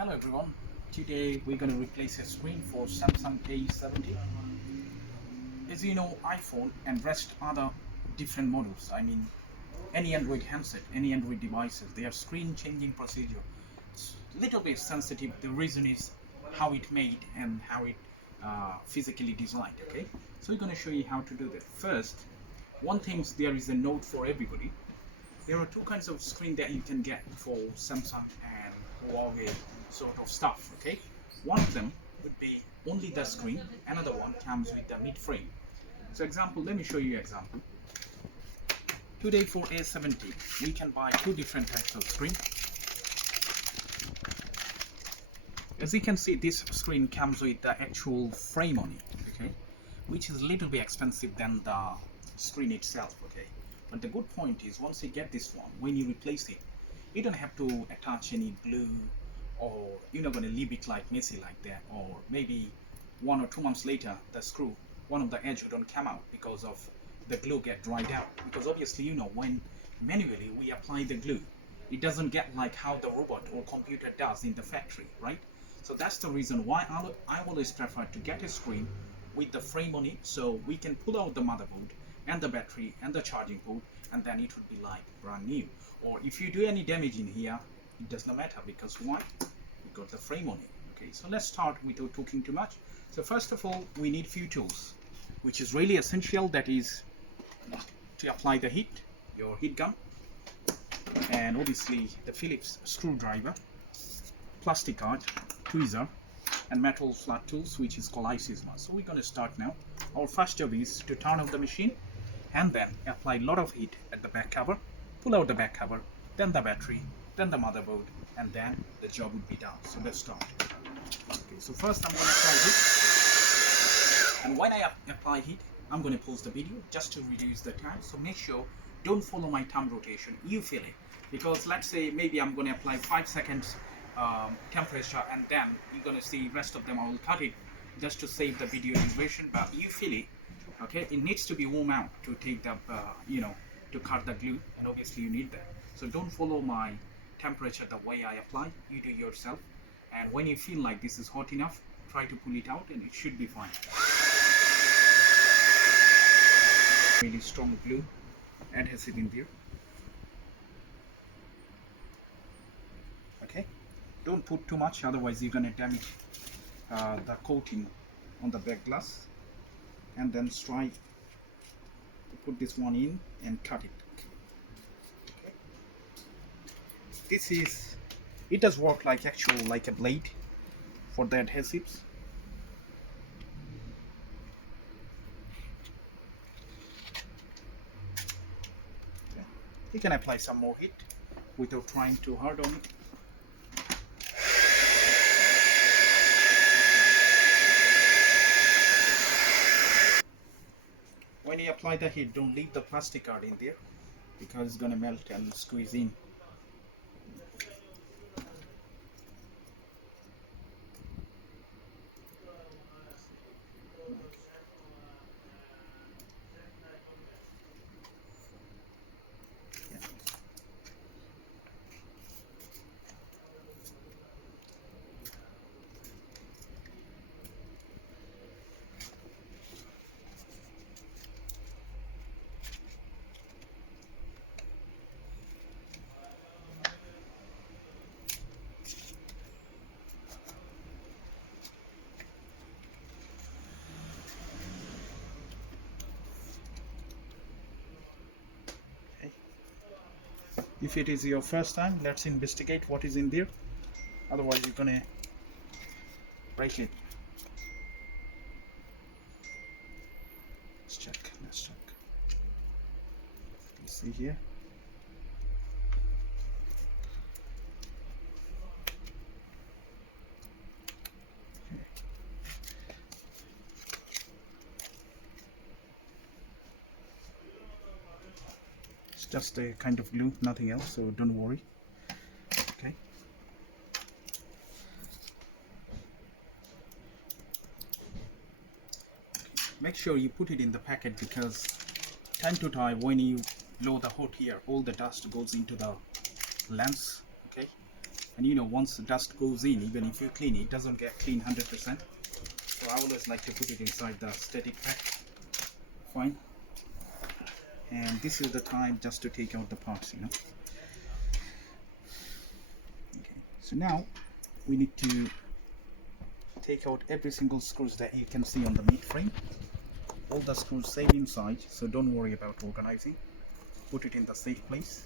Hello everyone, today we're going to replace a screen for Samsung A70. As you know, iPhone and rest other different models, any Android handset, any Android devices, their screen changing procedure. It's a little bit sensitive. The reason is how it made and how it physically designed, okay? So we're going to show you how to do that. First, one thing, there is a note for everybody. There are two kinds of screen that you can get for Samsung and Huawei sort of stuff, okay? One of them would be only the screen, another one comes with the mid frame. So example, let me show you example. Today for A70, we can buy two different types of screen. As you can see, this screen comes with the actual frame on it, okay? Which is a little bit expensive than the screen itself, okay? But the good point is, once you get this one, when you replace it, you don't have to attach any glue, or you're not going to leave it like messy like that, or maybe 1 or 2 months later the screw, one of the edge don't come out because of the glue get dried out. Because obviously, you know, when manually we apply the glue, it doesn't get like how the robot or computer does in the factory, right? So that's the reason why I always prefer to get a screen with the frame on it, so we can pull out the motherboard and the battery and the charging port, and then it would be like brand new. Or if you do any damage in here, it does not matter, because why? We got the frame on it. Okay, so let's start without talking too much. So first of all, we need few tools, which is really essential. That is to apply the heat, your heat gun, and obviously the Phillips screwdriver, plastic card, tweezer, and metal flat tools, which is called ICISMA. So we're going to start now. Our first job is to turn off the machine and then apply a lot of heat at the back cover, pull out the back cover, then the battery, then the motherboard, and then the job would be done. So let's start. Okay, so first I'm going to apply heat, and when I apply heat, I'm going to pause the video just to reduce the time. So make sure don't follow my thumb rotation, you feel it, because let's say maybe I'm going to apply 5 seconds temperature, and then you're going to see rest of them I will cut it just to save the video duration, but you feel it. Okay, it needs to be warm out to take the to cut the glue, and obviously you need that. So don't follow my temperature the way I apply, you do yourself, and when you feel like this is hot enough, try to pull it out and it should be fine. Really strong glue adhesive in there. Okay, don't put too much, otherwise you're going to damage the coating on the back glass. And then try to put this one in and cut it. Okay. This is, it does work like like a blade for the adhesives. Okay. You can apply some more heat without trying too hard on it. When you apply the heat, don't leave the plastic card in there, because it's going to melt and squeeze in. If it is your first time, let's investigate what is in there. Otherwise, you're gonna break it. Let's check. Let's see here. Okay. It's just a kind of glue, nothing else, so don't worry. Okay. Make sure you put it in the packet, because time to time when you blow the hot here, all the dust goes into the lens. Okay, And you know, once the dust goes in, even if you clean it, it doesn't get clean 100%. So I always like to put it inside the static pack. Fine. And this is the time just to take out the parts, you know. Okay, so now we need to take out every single screws that you can see on the mid frame. All the screws same inside, so don't worry about organizing. Put it in the safe place.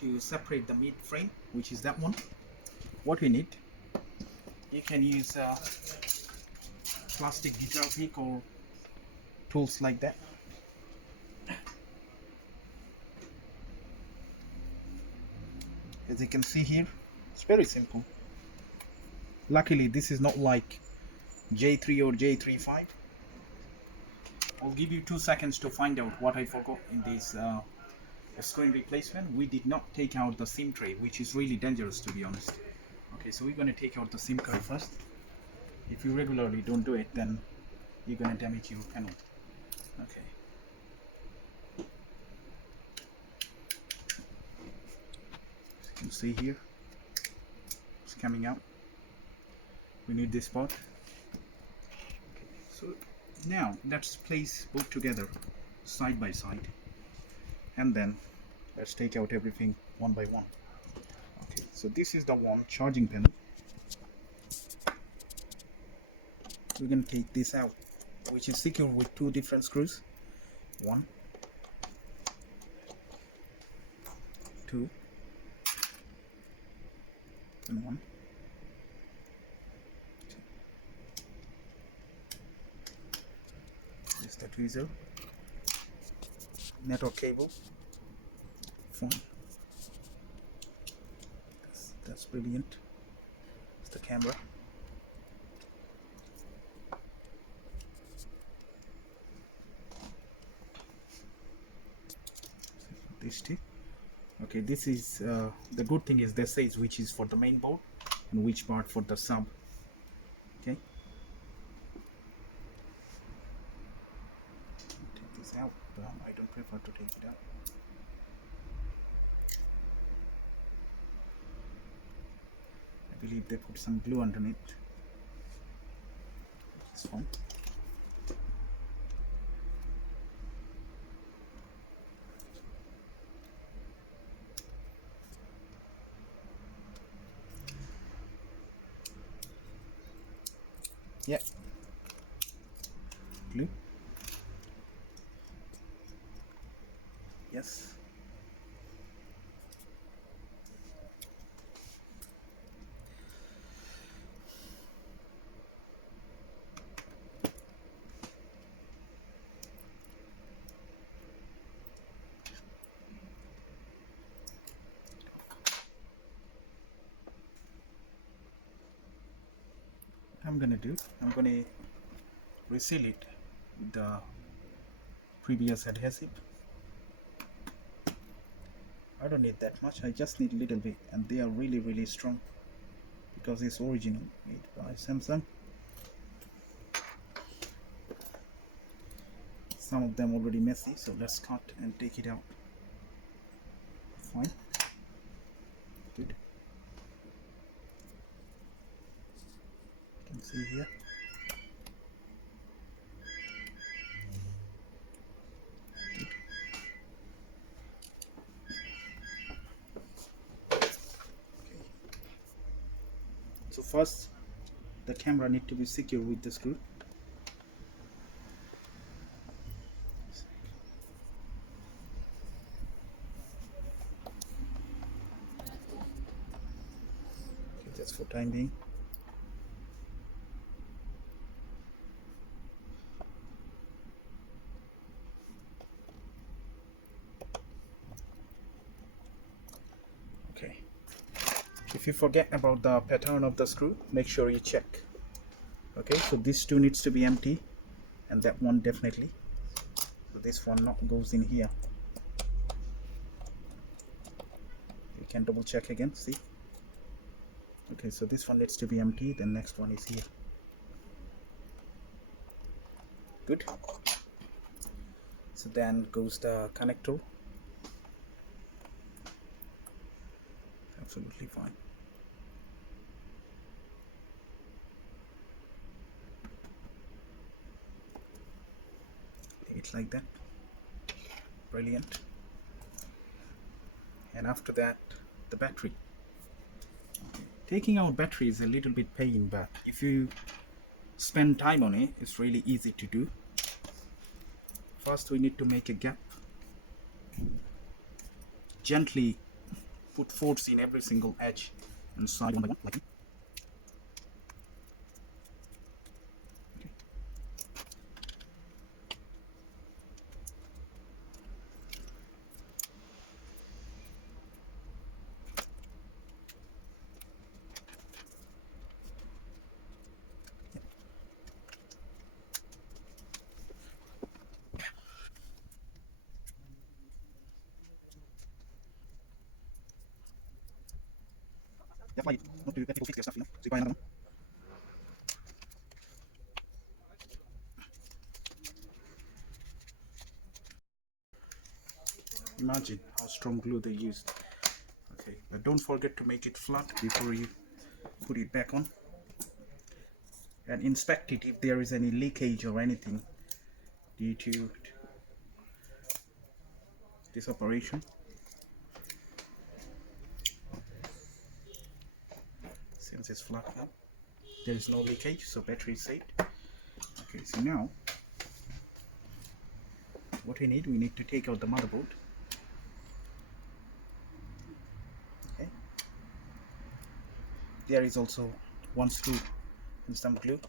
To separate the mid frame, which is that one, what we need, you can use plastic guitar pick or tools like that. As you can see here, it's very simple. Luckily this is not like J3 or J35. I'll give you 2 seconds to find out what I forgot in this screen replacement. We did not take out the SIM tray, which is really dangerous, to be honest. Okay, so we're going to take out the SIM card first. If you regularly don't do it, then you're going to damage your panel. Okay. As you can see here, it's coming out. We need this part. Okay, so now let's place both together side by side, and then let's take out everything one by one. Okay, so this is the one charging panel. We're going to take this out, which is secured with 2 different screws. 1, 2, and 1. This is the tweezer. Network cable. Phone. That's brilliant. It's the camera. This too. Okay, this is the good thing is this says which is for the main board and which part for the sub. Okay, take this out, but I don't prefer to take it out. I believe they put some glue underneath. This one. Yeah, glue. Yes. I'm gonna reseal it with the previous adhesive. I don't need that much, I just need a little bit, and they are really strong because it's original, made by Samsung. Some of them already messy, so let's cut and take it out. Fine. Good. You can see here. So first, the camera need to be secure with the screw. Okay, just for time being. Okay. If you forget about the pattern of the screw, make sure you check. Okay, so this two needs to be empty, and that one definitely. So this one not goes in here. You can double check again. See, Okay, so this one needs to be empty, the next one is here. Good. So then goes the connector. Absolutely fine. It's like that. Brilliant. And after that, the battery. Taking out battery is a little bit pain, but if you spend time on it, it's really easy to do. First, we need to make a gap. Gently put force in every single edge and side one by one, like that. That's why not to let people fix their stuff, so you buy another one. Imagine how strong glue they used. Okay, but don't forget to make it flat before you put it back on. And inspect it if there is any leakage or anything due to this operation. Since it's flat now, there is no leakage, so battery is safe. Okay, so now what we need to take out the motherboard. Okay, there is also one screw and some glue.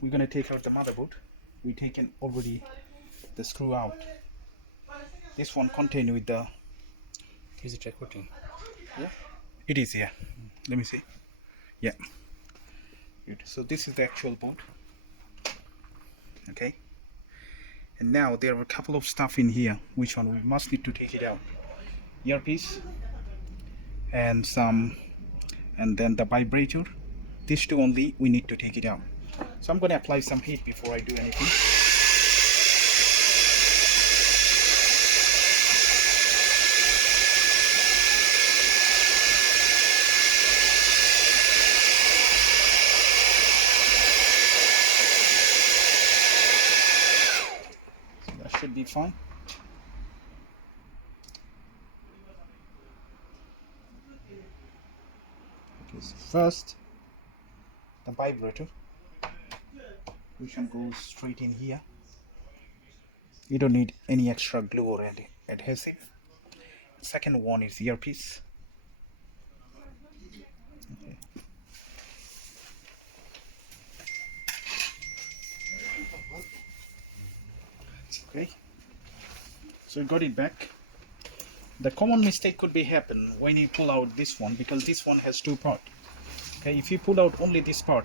We're gonna take out the motherboard. We taken already the screw out. This one contained with the. Is it recording? Yeah, it is. Yeah, let me see. Yeah, good. So this is the actual board. Okay, and now there are a couple of stuff in here. Which one we must need to take it out? Earpiece and some, and then the vibrator. These two only we need to take it out. So I'm going to apply some heat before I do anything. So that should be fine. Okay, so first the vibrator, which one goes straight in here. You don't need any extra glue or any adhesive. Second one is earpiece. Okay. Okay, so you got it back. The common mistake could be happen when you pull out this one, because this one has two parts. Okay, if you pull out only this part,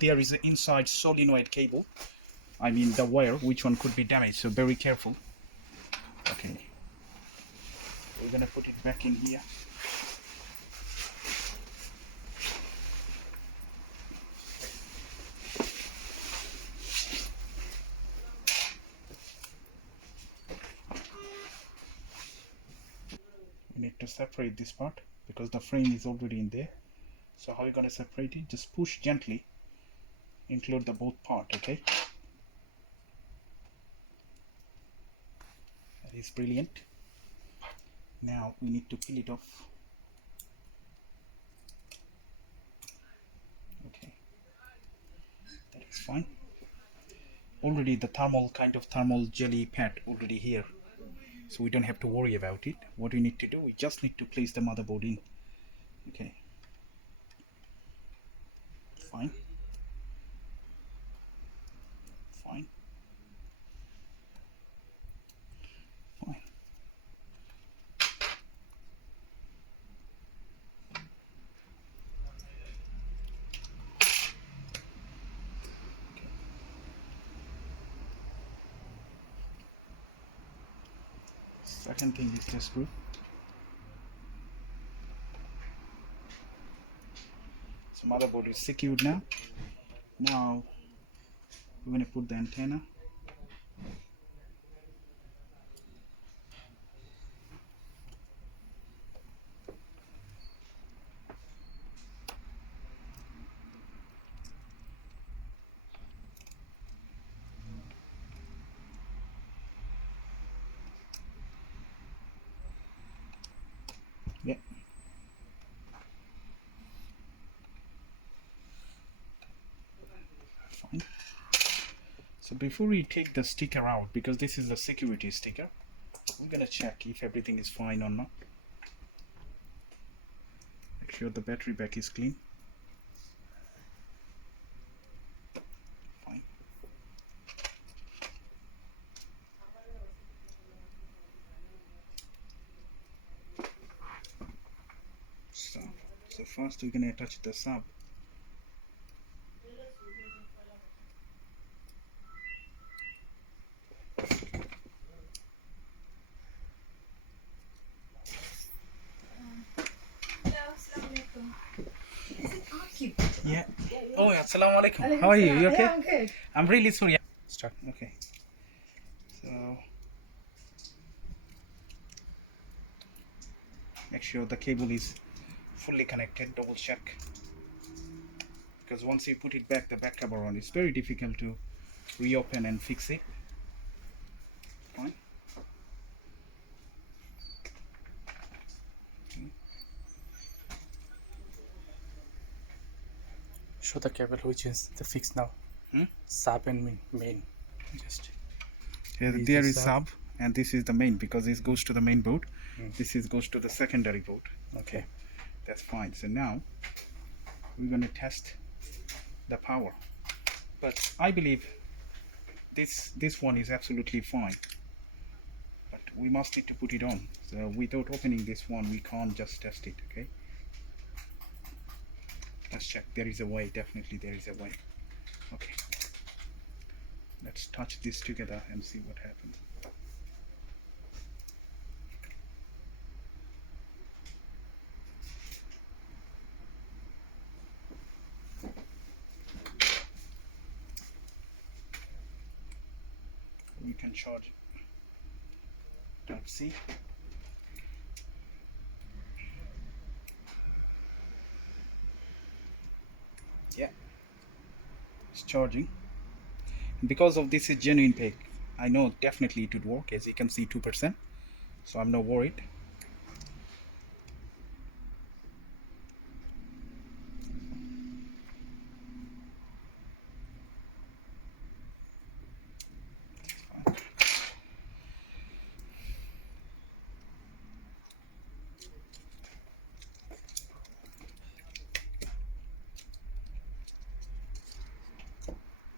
there is an inside solenoid cable, I mean the wire, which one could be damaged, so very careful. Okay, we're gonna put it back in here. We need to separate this part because the frame is already in there. So how are you gonna separate it? Just push gently, include the both part. Okay, that is brilliant. Now we need to peel it off. Okay, that is fine. Already the thermal jelly pad already here, so we don't have to worry about it. What we need to do, we just need to place the motherboard in. Okay, fine, fine, fine. Second thing is the screw. So motherboard is secured now. Now we're going to put the antenna. Yeah. Fine. So before we take the sticker out, because this is the security sticker, we're gonna check if everything is fine or not. Make sure the battery pack is clean. Fine. So first we're gonna attach the sub. Yeah. Oh, yeah. Assalamu alaikum. How are you? You okay? Yeah, I'm good. I'm really sorry. Start. Okay. So make sure the cable is fully connected. Double check. Because once you put it back, the back cover on, it's very difficult to reopen and fix it. Fine. Show the cable which is the fix now. Sub and main. Just Here, This there is is sub, and this is the main, because this goes to the main board. This is goes to the secondary board. okay. That's fine. So now we're going to test the power. But I believe this one is absolutely fine. But we must need to put it on. So without opening this one, we can't just test it. Okay. Let's check. There is a way. Definitely there is a way. Okay. Let's touch this together and see what happens. We can charge Type C. Yeah, it's charging. And because of this is genuine pack, I know definitely it would work. As you can see, 2%. So I'm not worried.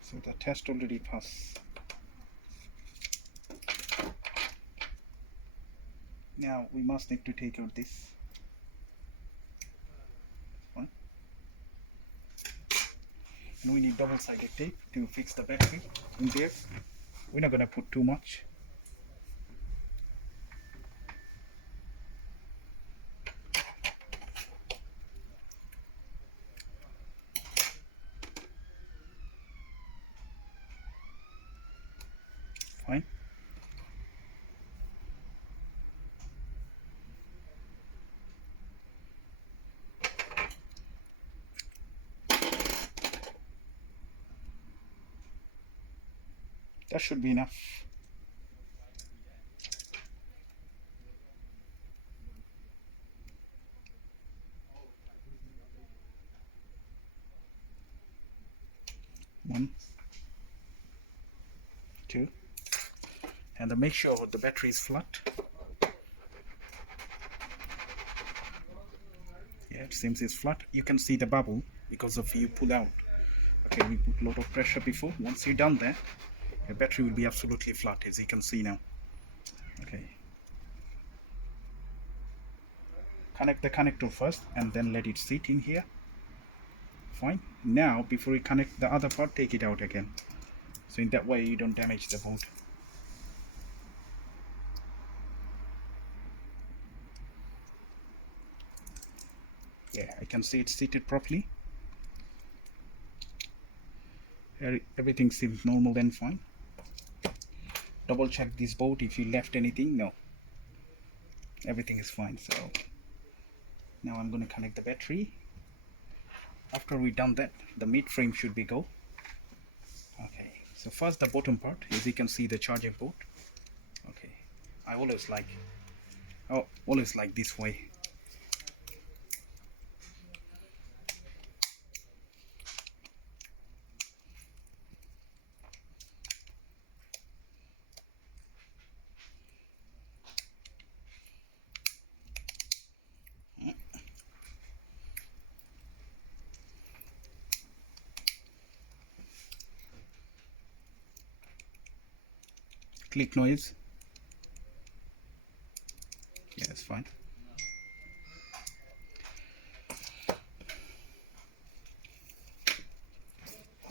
So the test already passed. Now we must need to take out this. Fine. And we need double-sided tape to fix the battery in there. We're not gonna put too much. Fine. That should be enough. One, two, and make sure the battery is flat. Yeah, it seems it's flat. You can see the bubble because of you pull out. Okay, we put a lot of pressure before. Once you're done that, your battery will be absolutely flat, as you can see now. Okay. Connect the connector first and then let it sit in here. Fine. Now, before you connect the other part, take it out again. So in that way, you don't damage the board. Yeah, I can see it's seated properly. Everything seems normal and fine. Double check this board if you left anything. No, everything is fine. So now I'm going to connect the battery. After we done that, the mid frame should be go. Okay, so first the bottom part, as you can see the charging port. Okay, I always like this way. Click noise. Yeah, that's fine.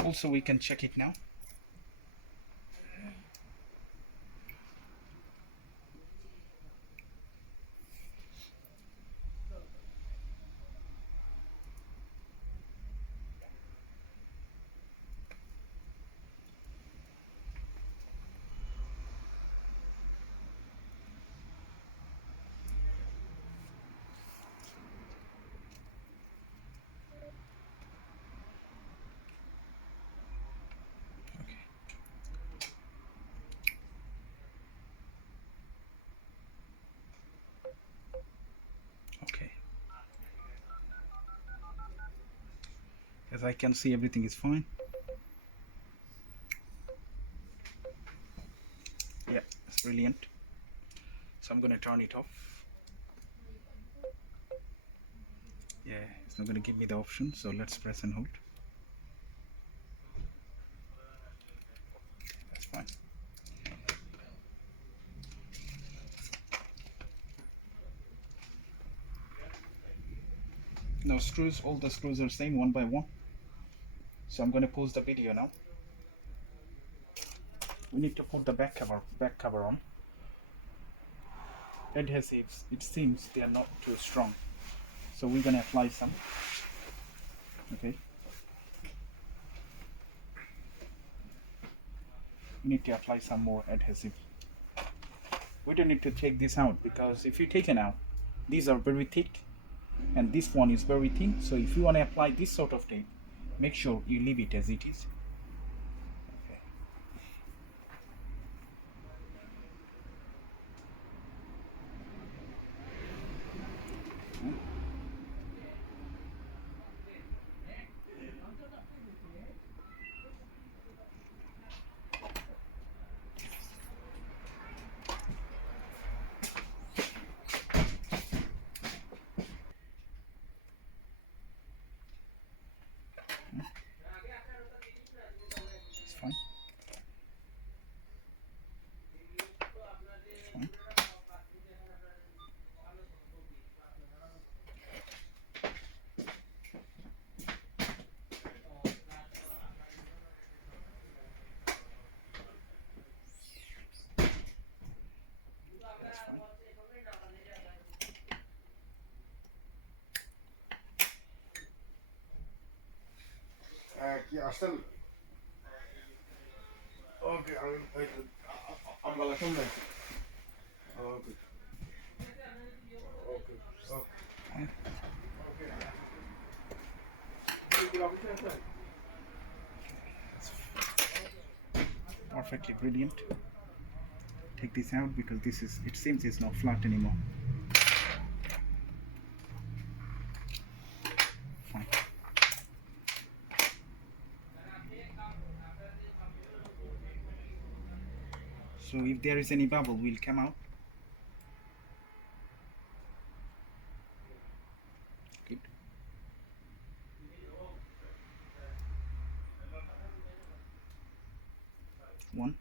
Also, we can check it now. Okay. Okay. As I can see, everything is fine. Yeah, it's brilliant. So I'm gonna turn it off. Yeah, it's not gonna give me the option, so let's press and hold. That's fine. Now screws, all the screws are same one by one. So I'm gonna pause the video now. We need to put the back cover on. Adhesives, it seems they are not too strong, so we're gonna apply some. Okay, we need to apply some more adhesive. We don't need to take this out, because if you take it out, these are very thick and this one is very thin. So if you want to apply this sort of tape, make sure you leave it as it is. Okay. It's fine. It's fine. Yeah, still. Okay, I'm gonna come back. Okay. Okay. Okay. Perfectly brilliant. Take this out, because this is, it seems it's not flat anymore. Fine. So if there is any bubble, will come out. Good. One.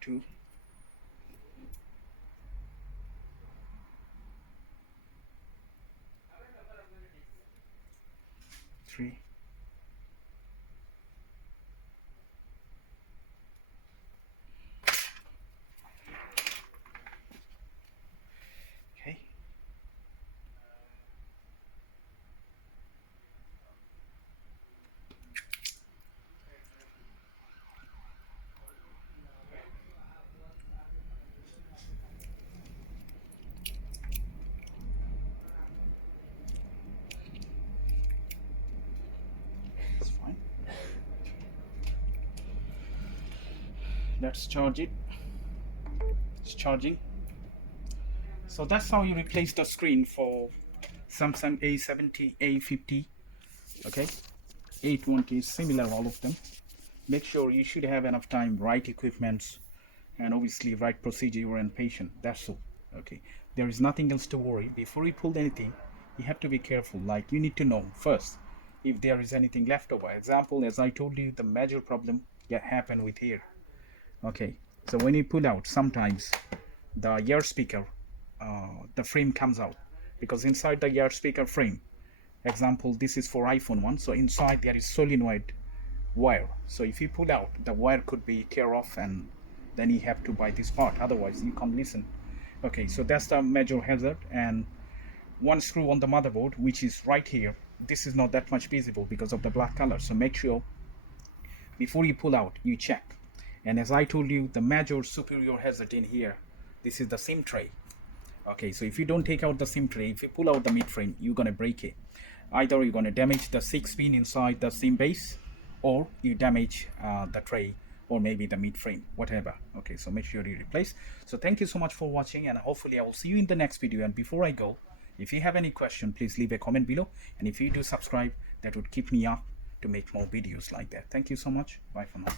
Two. Three. let's charge it. It's charging. So that's how you replace the screen for Samsung A70, A50, okay. A20 is similar, all of them. Make sure you should have enough time, right equipments, and obviously right procedure and patient. That's all. Okay, there is nothing else to worry. Before you pull anything, you have to be careful. Like, you need to know first if there is anything left over. Example, as I told you, the major problem that happened with here. Okay, so when you pull out, sometimes the ear speaker, the frame comes out, because inside the ear speaker frame, example, this is for iPhone 1, so inside there is solenoid wire. So if you pull out, the wire could be tear off, and then you have to buy this part, otherwise you can't listen. Okay, so that's the major hazard. And one screw on the motherboard, which is right here, this is not that much visible because of the black color, so make sure before you pull out you check. And as I told you, the major superior hazard in here, this is the SIM tray. Okay, so if you don't take out the SIM tray, if you pull out the mid frame, you're gonna break it. Either you're gonna damage the 6 pin inside the SIM base, or you damage the tray, or maybe the mid frame, whatever. Okay, so make sure you replace. So thank you so much for watching, and hopefully I will see you in the next video. And before I go, if you have any question, please leave a comment below, and if you do subscribe, that would keep me up to make more videos like that. Thank you so much. Bye for now.